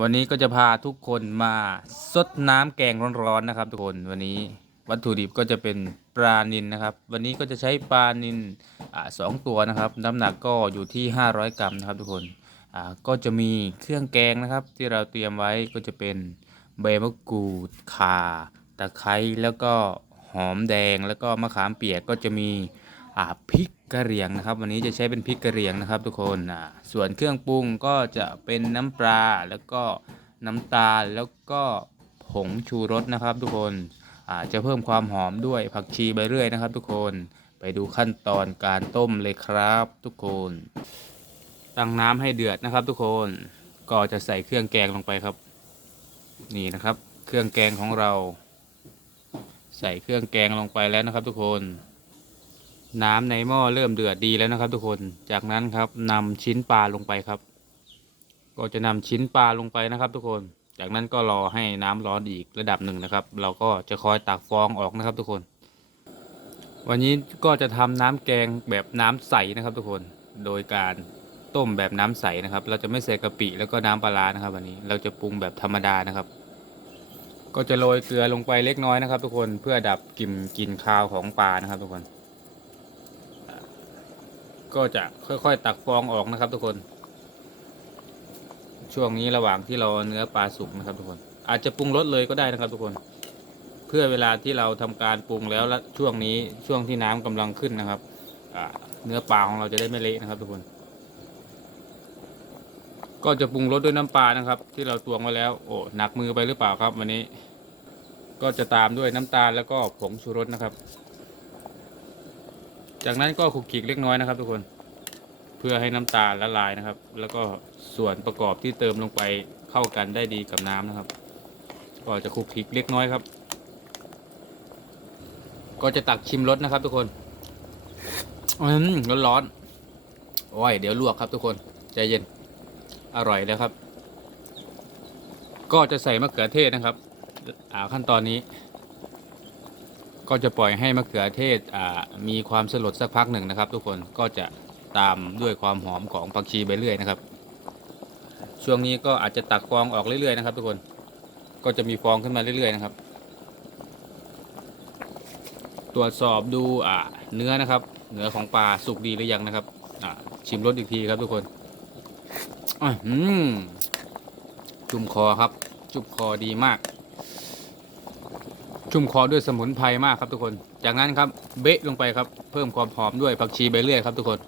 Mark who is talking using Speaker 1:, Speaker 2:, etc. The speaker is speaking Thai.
Speaker 1: วันนี้ก็จะพาทุกคนมาซดน้ำแกงร้อนๆนะครับ ทุกคนวันนี้วัตถุดิบก็จะเป็นปลานินนะครับ วันนี้ก็จะใช้ปลานินอ่าสองตัวนะครับ น้ำหนักก็อยู่ที่ 500 กรัมนะครับ ทุกคนอ่าก็จะมีเครื่องแกงนะครับ ที่เราเตรียมไว้ก็จะเป็นใบมะกรูดข่าตะไคร้แล้วก็หอมแดงแล้วก็มะขามเปียกก็จะมี พริกกระเหรียงนะครับ วันนี้จะใช้เป็นพริกกระเหรียงนะครับ ทุกคนอ่าส่วนเครื่องปรุงก็จะเป็นน้ำปลาแล้วก็น้ำตาลแล้วก็ผงชูรสนะครับ ทุกคนอ่าจะเพิ่มความหอมด้วยผักชีใบเรื่อยนะครับ ทุกคนไปดูขั้นตอนการต้มเลยครับ ทุกคนตั้งน้ำให้เดือดนะครับ ทุกคนก็จะใส่เครื่องแกงลงไปครับ นี่นะครับ เครื่องแกงของเรา ใส่เครื่องแกงลงไปแล้วนะครับ ทุกคน น้ำในหม้อเริ่มเดือดดีแล้วนะครับ ทุกคน จากนั้นครับนำชิ้นปลาลงไปครับ ก็จะนำชิ้นปลาลงไปนะครับ ทุกคน จากนั้นก็รอให้น้ำร้อนอีกระดับหนึ่งนะครับ เราก็จะคอยตักฟองออกนะครับ ทุกคน วันนี้ก็จะทำน้ำแกงแบบน้ำใสนะครับ ทุกคน โดยการต้มแบบน้ำใสนะครับ เราจะไม่ใส่กะปิแล้วก็น้ำปลาร้านะครับวันนี้ เราจะปรุงแบบธรรมดานะครับ ก็จะโรยเกลือลงไปเล็กน้อยนะครับ ทุกคน เพื่อดับกลิ่นกลิ่นคาวของปลานะครับ ทุกคน ก็จะค่อยๆตักฟองออกนะครับ ทุกคน ช่วงนี้ระหว่างที่เราเนื้อปลาสุกนะครับทุกคน อาจจะปรุงรสเลยก็ได้นะครับ ทุกคน เพื่อเวลาที่เราทำการปรุงแล้วและช่วงนี้ช่วงที่น้ำกำลังขึ้นนะครับเนื้อปลาของเราจะได้ไม่เละนะครับ ทุกคน ก็จะปรุงรสด้วยน้ำปลานะครับ ที่เราตวงไว้แล้ว โอ้หนักมือไปหรือเปล่าครับ วันนี้ ก็จะตามด้วยน้ำตาลแล้วก็ผงชูรสนะครับ จากนั้นก็คลุกคลิกเล็กน้อยนะครับ ทุกคน เพื่อให้น้ำตาลละลายนะครับ แล้วก็ส่วนประกอบที่เติมลงไปเข้ากันได้ดีกับน้ำนะครับ ก็จะคลุกคลิกเล็กน้อยครับ ก็จะตักชิมรสนะครับ ทุกคนอืมร้อนๆโอ้ยเดี๋ยวลวกครับ ทุกคนใจเย็นอร่อยแล้วครับ ก็จะใส่มะเขือเทศนะครับ อ่าขั้นตอนนี้ ก็จะปล่อยให้มะเขือเทศมีความสลดสักพักหนึ่งนะครับ ทุกคนก็จะตามด้วยความหอมของผักชีไปเรื่อยนะครับ ช่วงนี้ก็อาจจะตักฟองออกเรื่อยๆนะครับ ทุกคนก็จะมีฟองขึ้นมาเรื่อยๆนะครับ ตรวจสอบดูเนื้อนะครับ เนื้อของปลาสุกดีหรือยังนะครับชิมรสอีกทีครับทุกคนอะอืมจุ่มคอครับ จุ่มคอดีมาก ชุ่มคอด้วยสมุนไพรมากครับทุกคน จากนั้นครับเบะลงไปครับ เพิ่มความหอมด้วยผักชีใบเลื่อยครับทุกคน